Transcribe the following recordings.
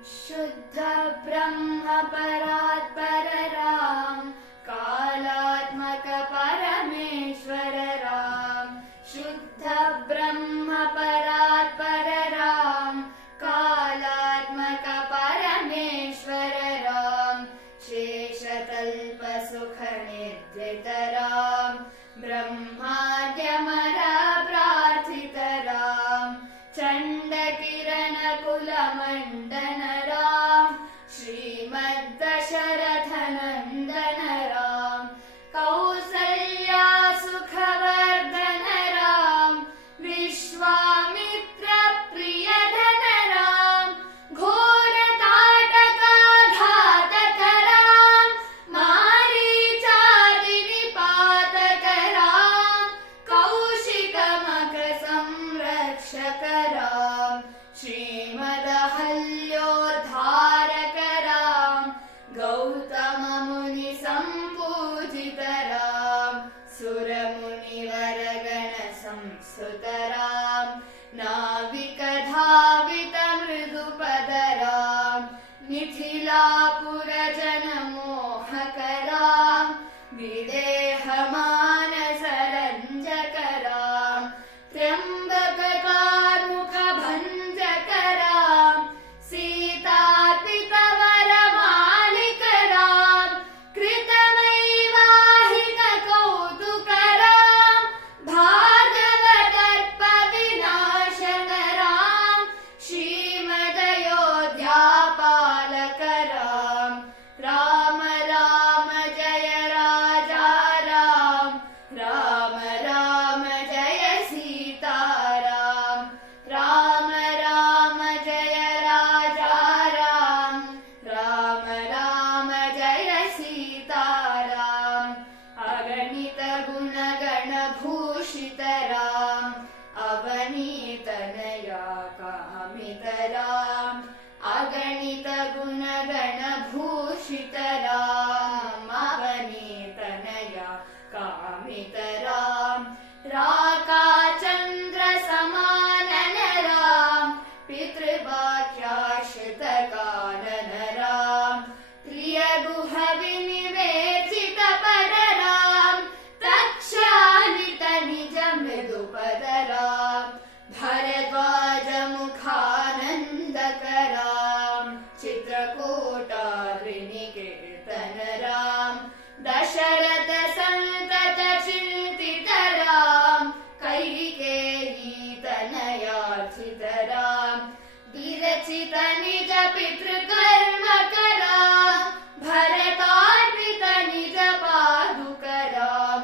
शुद्ध ब्रह्म परात्पर राम, कालात्मक परमेश्वर राम। शुद्ध ब्रह्म परात्पर राम, कालात्मक परमेश्वर राम। शेषतल्प सुख निद्रित राम, ब्रह्माद्यमर प्रार्थित राम। चण्ड किरण कुल मंडन राम, श्रीमद्दशरथ नंदन राम। कौसल्या सुखवर्धन राम, विश्वामित्र प्रियधन राम। घोर ताटका घातक राम, मारीचादि निपातक राम। कौशिक मख संरक्षक राम, श्रीमदहल्योद्धारक राम। गौतम मुनि संपूजित राम, सुर मुनिवर गण संस्तुत राम। नाविक धावित मृदुपद राम, मिथिलापुर जन मोहक राम। विदेह मानस रंजक राम, त्र्यंबक कार्मुक भंजक राम। सीतार्पित वर मालिक राम, कृतमैवाहिक कौतुक राम। भागवतर्प विनाशक राम, श्रीमदयोध्यापालक राम। राम राम जय राजा राम, राम राम जय सीताराम। राम राम जय राजा राम, राम राम जय सीताराम। अगणित गुण गण भूषित राम, अवनीतनया कामित राम। अगणित गुण गण भूषित राम, अवनीतनया कामित राम। राका चंद्र समानन राम, पितृवाक्याश्रित कानन राम। प्रिय गुह विनिवेचित पर राम, तक्षालित निज मृदुपद राम। भरद्वाज मुखानंदक राम, चित्रकूटाद्रिनिकेतन राम। दशरथ संतत चिंतित राम, कैकेयी तनयार्चित राम। विरचित निज पितृकर्मक राम, भरतार्पित निज पादुक राम।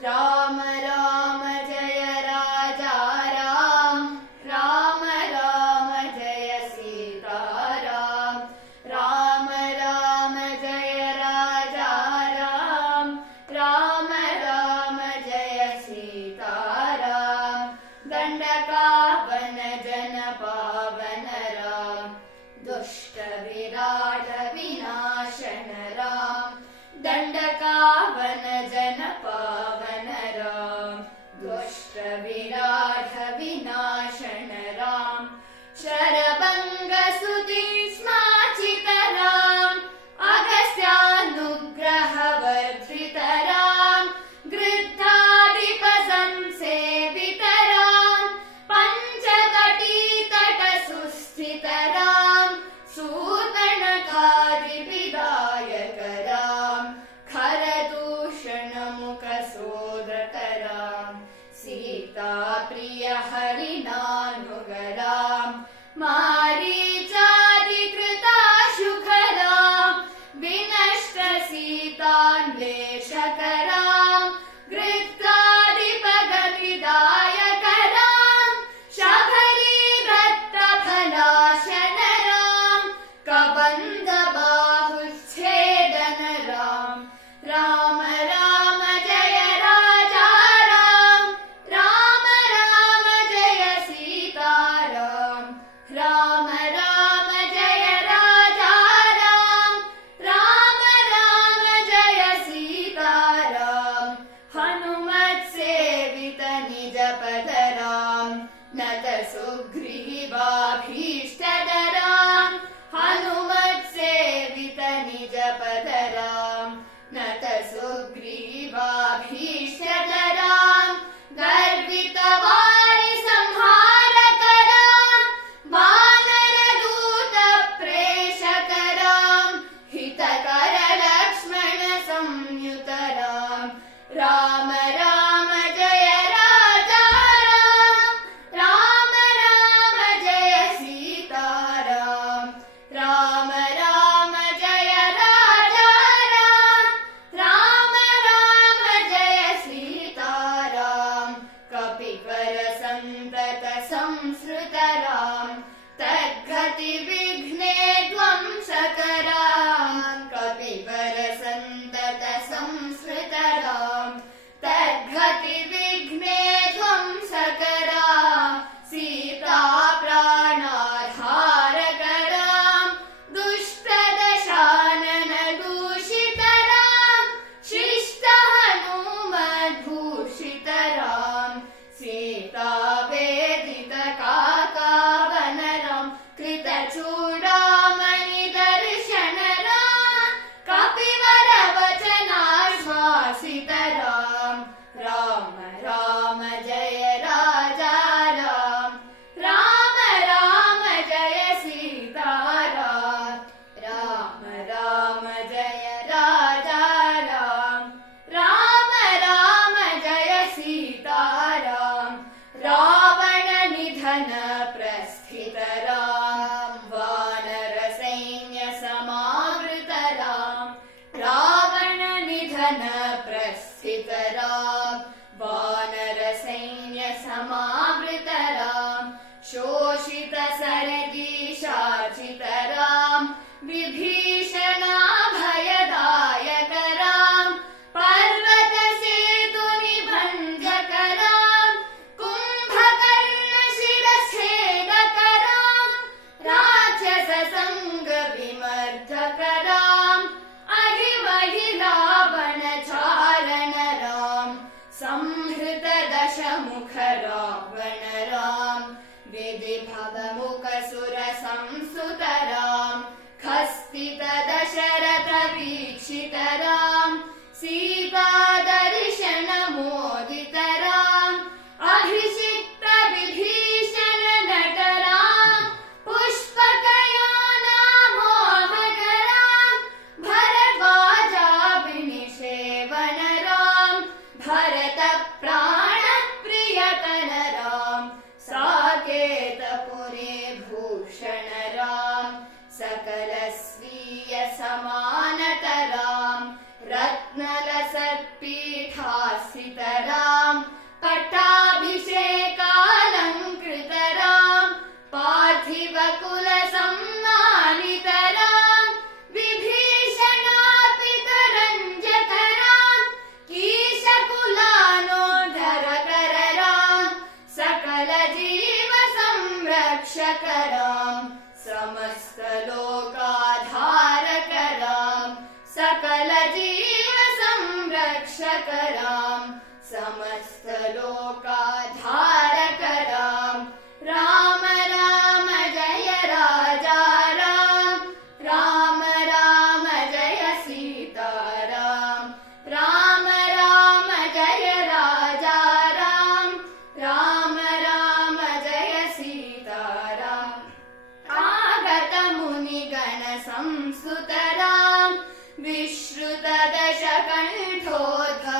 राम राम जय राजा राम, राम राम जय सीताराम। राम राम जय राजा राम, राम राम जय सीताराम। दंडकावन जन पावन राम, दुष्ट विरा तद्घति विघ्ने ध्वंसकराम् कपिवरसन्तत संस्कृतराम् तद्घति विघ्ने ध्वंसकराम् सीता प्राणाधारकराम् दुष्टदशानन दूषितराम् शिष्ट हनुमद्भूषितराम् सीता वेदित काकावनराम् कृतचूडामणि दर्शनराम् कपिवरवचनाश्वासितराम् राम राम जय राजा राम राम राम जय सीताराम राम राम जय राजा राम राम राम जय सीताराम रावण निधन प्रस्थितराम वानर सैन्य समावृतराम रावण निधन प्रस्थितराम वानर सैन्य समावृतराम शोषित सरगीशार्चितराम विभीषणाभयदायकराम पर्वत सेतु निभञ्जकराम कुम्भकर्ण शिरच्छेदकराम राक्षस संग विमर्दकराम अधिमहिलावण चारणराम संहृत दशमुख रावण राम विधिभवमुख सुर संसुतराम खस्तित दशरथ वीक्षितराम सीता दर्शन मोदितराम अभिषिक्त विभीषण नटराम पुष्पकयोनामोहकराम भरद्वाजाभिनिषेवनराम भरत प्राण प्रियतनराम साकेतपुरे भूषणराम सकल स्वीय समानतराम रत्नलसत्पीठास्थितराम पट्टाभिषेकालङ्कृतराम पार्थिव कुल सम्मानितराम विभीषणार्पितरञ्जकराम कीशकुलानोद्धरकरराम सकल जीव संरक्षकराम समस्त लोकाधारकराम सकल जीव संरक्षकराम समस्त लोकाधारकराम राम राम जय राजा राम राम राम जय सीताराम राम राम जय राजा राम राम राम जय सीताराम आगत मुनिगण संस्तुतराम विश्रुत दशकण्ठोद्भव